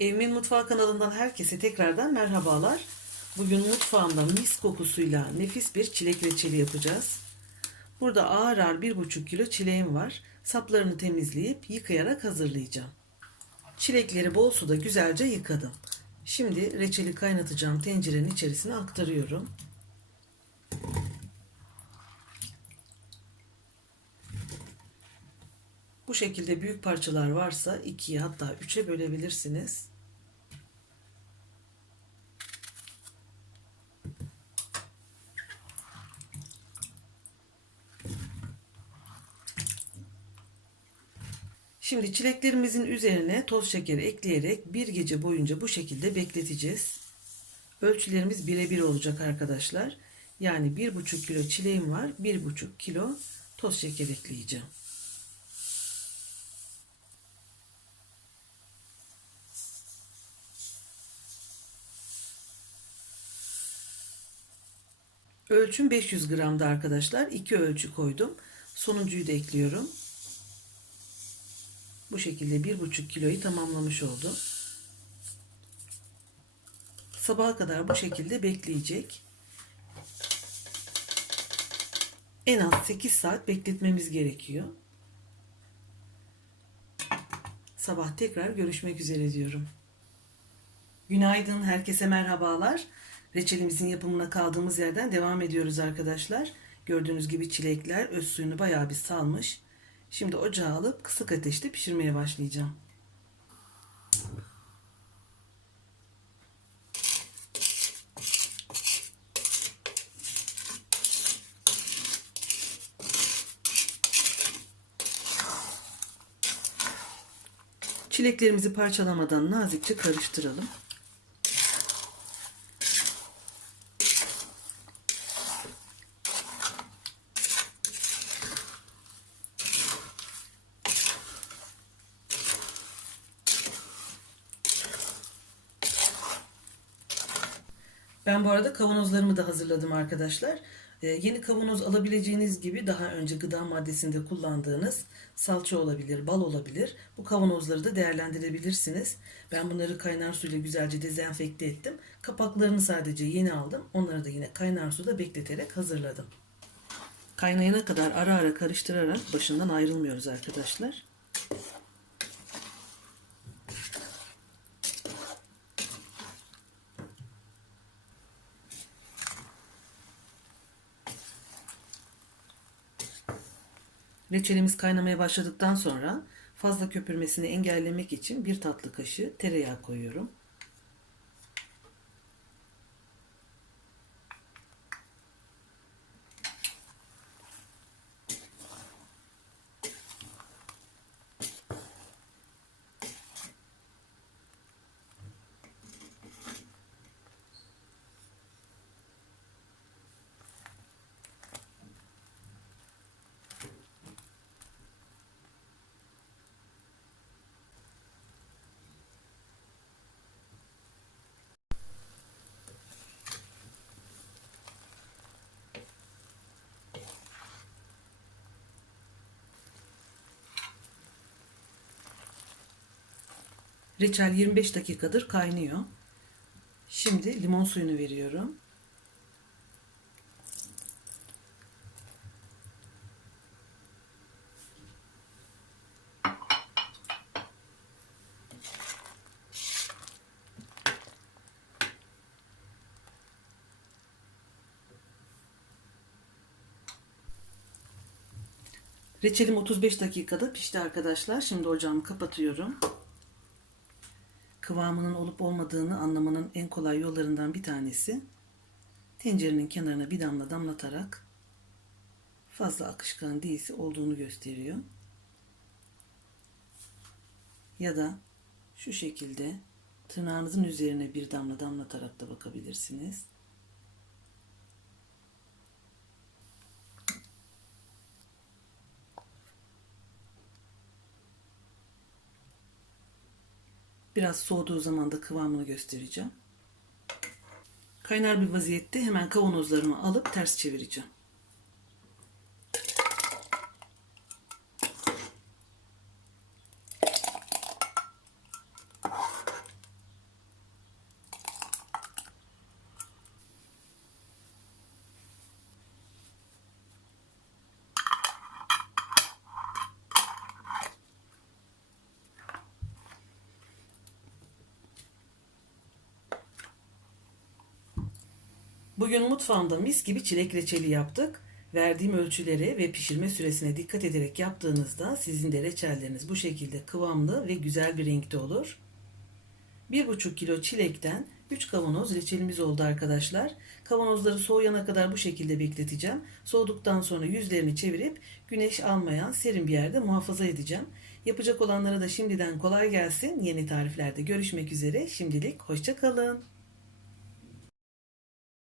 Evimin Mutfağı kanalından herkese tekrardan merhabalar. Bugün mutfağımda mis kokusuyla nefis bir çilek reçeli yapacağız. Burada ağır ağır 1,5 kilo çileğim var. Saplarını temizleyip yıkayarak hazırlayacağım. Çilekleri bol suda güzelce yıkadım. Şimdi reçeli kaynatacağım tencerenin içerisine aktarıyorum. Bu şekilde büyük parçalar varsa ikiye hatta üçe bölebilirsiniz. Şimdi çileklerimizin üzerine toz şekeri ekleyerek bir gece boyunca bu şekilde bekleteceğiz. Ölçülerimiz birebir olacak arkadaşlar. Yani bir buçuk kilo çileğim var. bir buçuk kilo toz şeker ekleyeceğim. Ölçüm 500 gramdı arkadaşlar. 2 ölçü koydum. Sonuncuyu da ekliyorum. Bu şekilde 1,5 kiloyu tamamlamış oldu. Sabaha kadar bu şekilde bekleyecek. En az 8 saat bekletmemiz gerekiyor. Sabah tekrar görüşmek üzere diyorum. Günaydın, herkese merhabalar. Reçelimizin yapımına kaldığımız yerden devam ediyoruz arkadaşlar. Gördüğünüz gibi çilekler öz suyunu bayağı bir salmış. Şimdi ocağa alıp kısık ateşte pişirmeye başlayacağım. Çileklerimizi parçalamadan nazikçe karıştıralım. Ben bu arada kavanozlarımı da hazırladım arkadaşlar. Ee, yeni kavanoz alabileceğiniz gibi daha önce gıda maddesinde kullandığınız salça olabilir, bal olabilir. Bu kavanozları da değerlendirebilirsiniz. Ben bunları kaynar suyla güzelce dezenfekte ettim. Kapaklarını sadece yeni aldım. Onları da yine kaynar suda bekleterek hazırladım. Kaynayana kadar ara ara karıştırarak başından ayrılmıyoruz arkadaşlar. Reçelimiz kaynamaya başladıktan sonra fazla köpürmesini engellemek için bir tatlı kaşığı tereyağı koyuyorum. Reçel 25 dakikadır kaynıyor. Şimdi limon suyunu veriyorum. Reçelim 35 dakikada pişti arkadaşlar. Şimdi ocağımı kapatıyorum kıvamının olup olmadığını anlamanın en kolay yollarından bir tanesi tencerenin kenarına bir damla damlatarak fazla akışkan değilse olduğunu gösteriyor. Ya da şu şekilde tırnağınızın üzerine bir damla damlatarak da bakabilirsiniz. Biraz soğuduğu zaman da kıvamını göstereceğim. Kaynar bir vaziyette hemen kavanozlarımı alıp ters çevireceğim. Bugün mutfağımda mis gibi çilek reçeli yaptık. Verdiğim ölçülere ve pişirme süresine dikkat ederek yaptığınızda sizin de reçelleriniz bu şekilde kıvamlı ve güzel bir renkte olur. 1,5 kilo çilekten 3 kavanoz reçelimiz oldu arkadaşlar. Kavanozları soğuyana kadar bu şekilde bekleteceğim. Soğuduktan sonra yüzlerini çevirip güneş almayan serin bir yerde muhafaza edeceğim. Yapacak olanlara da şimdiden kolay gelsin. Yeni tariflerde görüşmek üzere. Şimdilik hoşça kalın.